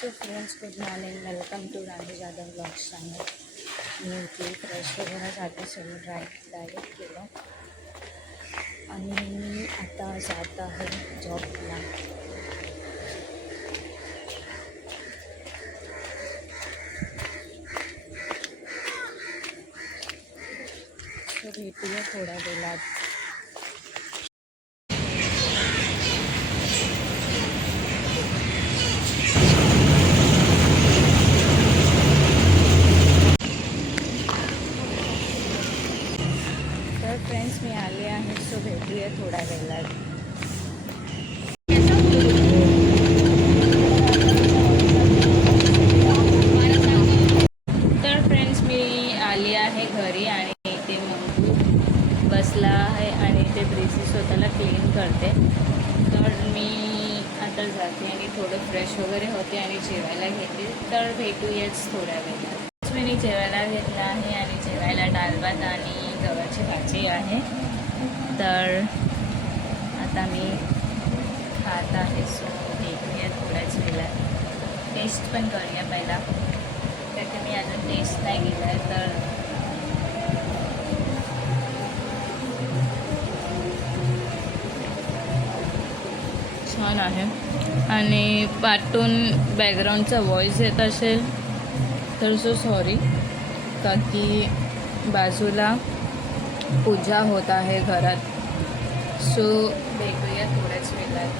So friends, good morning. Welcome to Rani Jadhav blogs channel. मी उठली, fresh वगैरे झाली, सगळं डायरेक्ट केलं आणि मी आता जात आहे जॉबला. सो भेटूया थोड्या वेळात. तर फ्रेंड्स, मी आले आहे. सो भेटूया थोड्या वेळात. तर फ्रेंड्स, मी आली आहे घरी आणि ते मंगू बसला आहे आणि ते ब्रेसी स्वतःला क्लीन करते. तर मी आता जाते आणि थोडं फ्रेश वगैरे होते आणि जेवायला घेते. तर भेटूयाच थोड्या वेळात. मी जेवायला घेतलं आहे आणि जेवायला डाळ भात आणि गव्हाची भाजी आहे. तर आता मी खात आहे. सो भेटूया थोड्याच वेळात. टेस्ट पण करूया पहिला, तर मी अजून टेस्ट नाही केला आहे. तर छान आहे. आणि पाठून बॅकग्राऊंडचा व्हॉईस येत असेल तर सो सॉरी, का की बाजूला पूजा होत आहे घरात. सो भेटूया थोड्याच वेळात.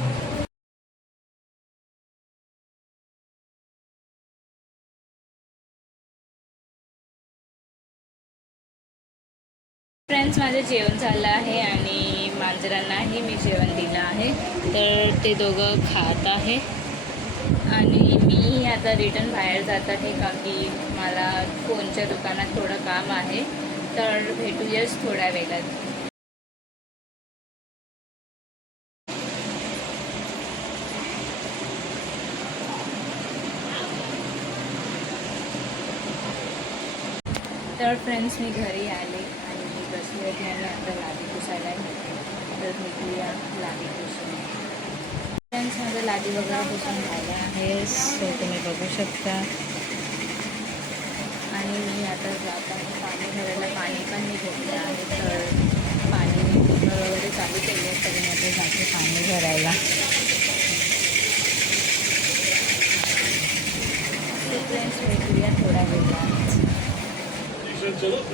फ्रेंड्स, माझं जेवण झालं आहे आणि मांजरांनाही मी जेवण दिलं आहे. तर ते दोघं खात आहे आणि मी आता रिटर्न बाहेर जात आहे, का की मला फोनच्या दुकानात थोडं काम आहे. तर भेटूयाच थोड्या वेळात. तर फ्रेंड्स, मी घरी आले आणि मी बसली होती आणि आता लादी पुसायला घेते. तर भेटूया लादी पुसून. फ्रेंड्स, माझं लादी वगैरे पुसून झालं आहे. सो तुम्ही बघू शकता. आणि मी आता जात आहे पाणी भरायला. पाणी पण मी घेतलं आहे. तर पाणी वगैरे चालू केलं, तर मी आता जाते पाणी भरायला. सो फ्रेंड्स, भेटूया थोड्या वेळात.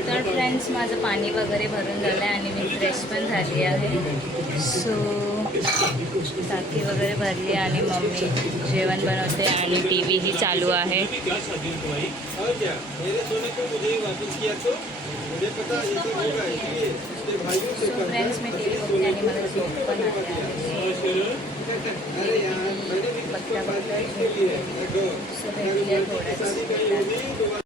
तर फ्रेंड्स, माझं पाणी वगैरे भरून झालं आहे आणि मी फ्रेश पण झाली आहे. सो टाकी वगैरे भरली आणि मम्मी जेवण बनवते आणि टी व्हीही चालू आहे. सो फ्रेंड्स, मी टी व्ही बघते आणि मला झोप पण आली आहे. बघता बघता. सो भेटूया थोड्याच.